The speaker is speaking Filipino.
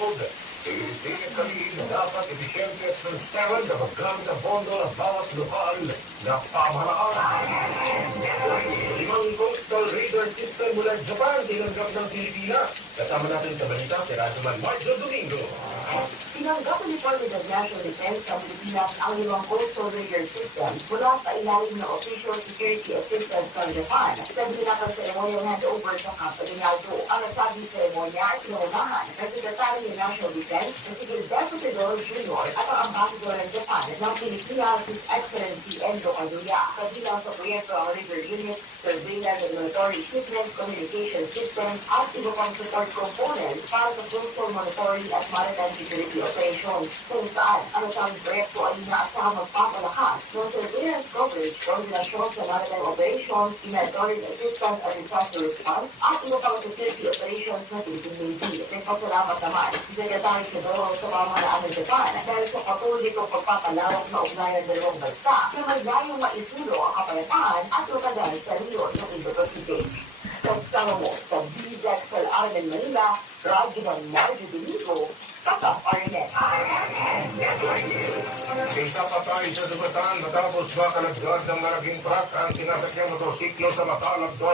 lungsod. Itinit kami na dapat episyente at transparent na paggamit ng pondo ng bawat lokal na pamahalaan. Limang coastal radar system mula Japan tinanggap ng Pilipinas. Kasama natin sa balita si Rajaman Marjo Domingo. Tinanggap ni Department of National Defense ng Pilipinas ang limang coastal radar system mula sa ilalim ng Official Security Assistance ng Japan sa binakang seremonyang handover sa Camp Aguinaldo. Ang nagsabing seremonya ay pinangunahan ng Secretary ng National Defense na si Deputy Dole Jr. at ang Ambassador ng Japan ng Pilipinas, His Excellency Enzo Aduya. Kabilang sa proyekto ang radar unit, surveillance and military equipment, communication systems at iba pang support components para sa coastal monitoring at maritime security operations, kung saan ang nasabing proyekto ay inaasahang magpapalakas ng surveillance coverage, koordinasyon sa maritime operations, humanitarian assistance at disaster response, at iba pang security operations ng Philippine Navy. Nagpasalamat naman si Secretary Fedoro sa pamahalaan ng Japan dahil sa patuloy kong pagpapalawak na ugnayan ng dalawang bansa na may layong maisulo ang kapayapaan at lukadan sa rehiyon ng Indo-Pacific. Kasama mo sa BZXL Armen Manila, Rajuman Marjo Domingo, Tatap Arnet. Isa patay sa sugatan matapos makalagdag ng malaking truck ang sinasakyang motorsiklo sa makalagdag.